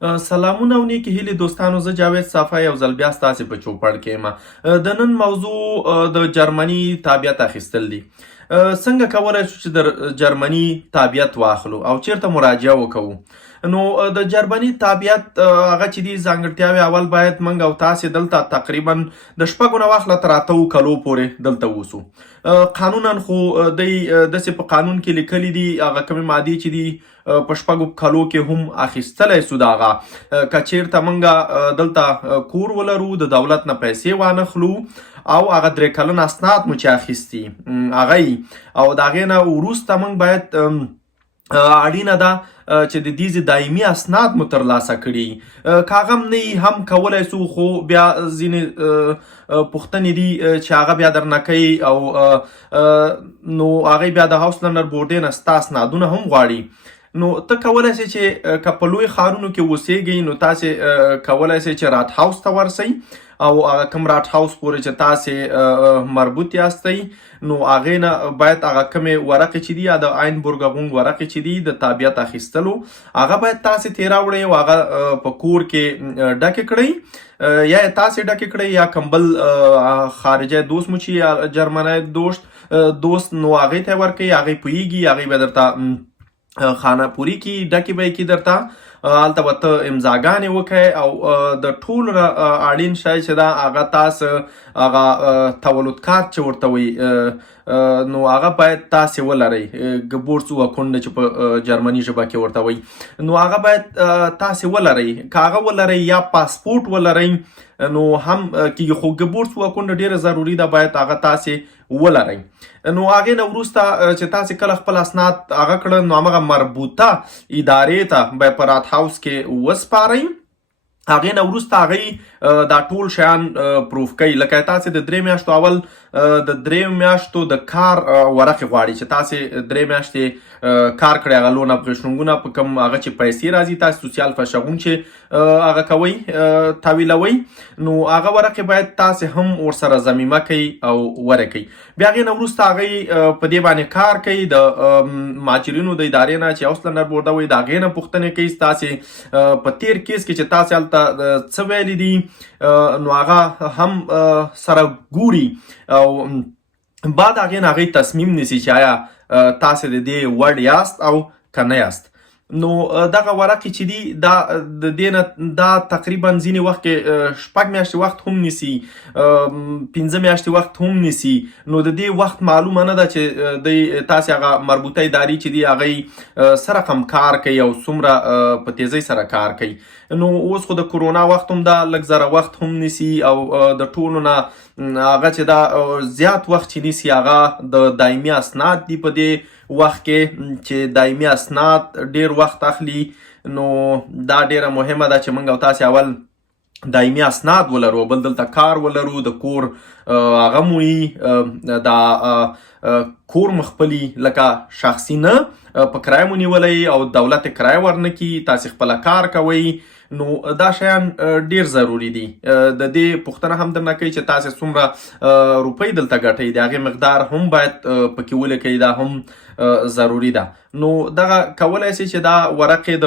سلامونه او نیکی هیلې دوستانو، زه جاوید صافی یو ځل بیا ستاسې په چوپړ کې یم. د نن موضوع د جرمني تابعیت اخیستل دي. څنګه کولی شو چې د جرمني تابعیت واخلو او چیرته مراجعه وکړو؟ نو د جرمني تابعیت هغه چې دي ځانګړتیاوې، اول باید موږ او تاسې دلته تقریبا د 6 نه واخله تر 8 کلو پورې دلته اوسو. قانونا خو دی داسې په قانون کې لیکلي دي هغه کومې مادې چې دي په 6 کلو کې هم اخیستلی سو. د هغه که چیرته موږ دلته کور ولرو، د دولت نه پیسې وانخلو او هغه 3 کلن اسناد مو چې اخیستي هغه او د هغې نه وروسته موږ باید اړینه ده چې د دې دایمي اسناد مو ترلاسه کړي. که هغه هم نه هم کولی سو، خو بیا ځینې پوښتنې دي چې هغه بیا درنه کوي او نو هغې بیا د هاوس لرنر بورډ نه ستا اسنادونه هم غواړي. نو ته کولی سې چې که په لوی ښارونو کې اوسېږئ نو تاسې کولی سئ چې رات هاوس ته ورسئ او هغه کوم راټ هاوس پورې چې تاسې مربوط یاستئ نو هغې نه باید هغه کومې ورقې چې دي یا د آینبورګ غونډ ورقې چې دي د تابعیت اخیستلو هغه باید تاسې ترې راوړئ او هغه په کور کې ډکې کړئ، یا یې تاسې ډکې کړئ یا کوم بل خارجی دوست مو چې یا جرمنی دوست نو هغې ته یې ورکوئ، هغې پوهېږي، هغې به درته خانه پوري کې ډکې به یې کي درته، هلته به ته امضاګانې وکړئ او د ټولو نه اړین شی چې ده هغه تاسو هغه تولد کارت چې ورته وایي نو هغه باید تاسې ولرئ، Geburtsurkunde چې په جرمني ژبه کې ورته وایي، نو هغه باید تاسې ولرئ. که هغه ولرئ یا پاسپورټ ولرئ نو هم کېږي، خو Geburtsurkunde ډېره ضروري ده، باید هغه تاسې ولرئ. نو هغې نه وروسته چې تاسې کله خپل اسناد هغه کړه نو همغه مربوطه ادارې ته به په رات هاوس کې وسپارئ. هغې نه وروسته هغوی دا ټول شیان پروف کوي، لکه تاسې د 3 میاشتو اول د 3 میاشتو د کار ورقې غواړي چې تاسې 3 میاشتې کار کړی، هغه لون اپریشنګونه په کوم هغه چې پیسې راځي تاسې سوسیال فشغون چې هغه کوئ تحویلوئ نو هغه ورقې باید تاسې هم ورسره ضمیمه کوئ او ورکوئ. بیا هغې نه وروسته هغوی په دې باندې کار کوي، د مهاجرینو د ادارې نه چې هاوس لرنر بورډ وایي د هغې نه پوښتنې کوي ستاسې په تیر کیس کې چې تاسې هلته څه ویلي دي نو هغه هم سره ګوري او بعد هغې نه هغوی تصمیم نیسي چې آیا تاسې د دې وړ یاست او که نه یاست. نو دغه ورقې چې دي دا د دې نه دا تقریبا ځینې وخت کې 6 میاشتې وخت هم نیسي، 15 میاشتې وخت هم نیسي. نو د دې وخت معلومه نه ده چې تاسې هغه مربوطه ادارې چې دي هغوی څه رقم کار کوي او څومره په تیزۍ سره کار کوي. نو اوس خو د کرونا وخت هم دا لږ ذره وخت هم نیسي او د ټولو نه هغه چې دا زیات وخت چې نیسي هغه د دایمي اسناد دي. په دې وخت کې چې دایمي اسناد ډیر وخت اخلي نو دا ډیره مهمه ده چې موږ او تاسې اول دایمي اسناد ولرو، بل دلته کار ولرو، د کور هغه مو دا کور مخپلي لکه شخصي نه په کرایه مو نیولی او دولت کرایه ورنه کي، تاسې خپله کار کوئ. نو دا شیان ډیر ضروری دي. د دې پوښتنه هم درنه کوي چې تاسې څومره روپۍ دلته ګټئ، د هغې مقدار هم باید پکې ولیکئ، دا هم ضروری ده. نو دغه کولی سئ چې دا ورقې د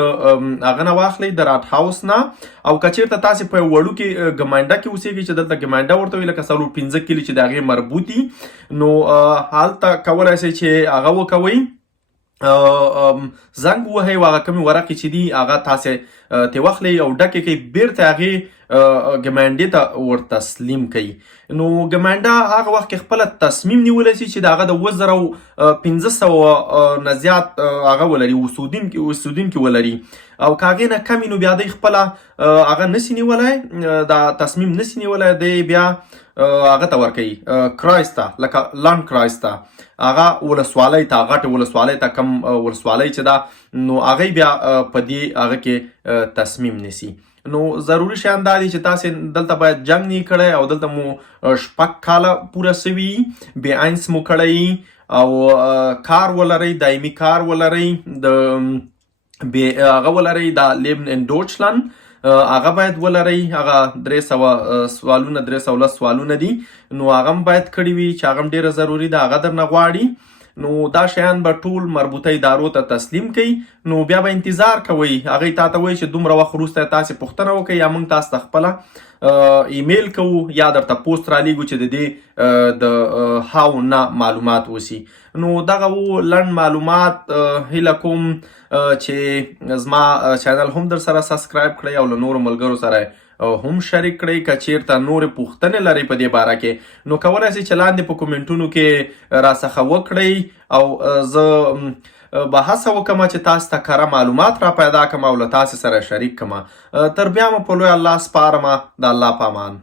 هغه نه واخلئ د راټ هاوس نه، او که چېرته تاسې په یو وړوکې ګمانډه کې اوسېږئ چې دلته ګمانډه ورته وایي لکه 4-5 کلي چې د هغې مربوط دي نو هلته کولی سئ چې هغه وکوئ، زنګ ووهئ او هغه کومې ورقې چې دي هغه تاسې ترې واخلئ او ډکې کړئ، بیرته هغې ګمانډې ته ور تسلیم کوي. نو ګمانډه هغه وخت کې خپله تصمیم نیولی سي چې د هغه د 2500 نه زیات هغه ولري اوسېدونکي ولري، او که هغې نه کم نو بیا دی خپله هغه نسي نیولی، دا تصمیم نسي نیولی، دی بیا هغه ته ورکوي کرایس ته، لکه لانډ کرایس ته، هغه ولسوالۍ ته، غټې ولسوالۍ ته، کم ولسوالۍ چې ده نو هغوی بیا په دې هغه کې تصمیم نیسي. نو ضروري شیان دا دي چې تاسې دلته باید جنګ نه کړی او دلته مو 6 کاله پوره سوي، بې آینس مو کړی او کار ولرئ، دایمي کار ولرئ، د هغه ولرئ دا لیبن ان ډوچلند هغه باید ولرئ، هغه 300 سوالونه 310 سوالونه دي نو هغه هم باید کړي وي چې هغه هم ډېره ضروري ده، هغه درنه غواړي. نو دا شیان به ټول مربوطه ادارو ته تسلیم کړي نو بیا به انتظار کوئ هغوی تا ته وایي چې دومره وخت وروسته تاسې پوښتنه وکړئ یا موږ تاسو ته خپله ایمیل کوو یا درته پوسټ رالیږو چې د دې د هاو نه معلومات وسی. نو دغه لنډ معلومات هیله کوم چې زما چینل هم در سره سبسکرایب کړئ او له نورو ملګرو سره هم شریک کړئ. که چیرته نورې پوښتنې لرئ په دې باره کې نو کولی شئ چې لاندې په کومنټونو کې راڅخه وکړئ او زه به هڅه وکړم چې تاسو ته کره معلومات را پیدا کړم او له تاسو سره شریک کړم. تر بیا مو په لوی الله سپارم. د الله په امان.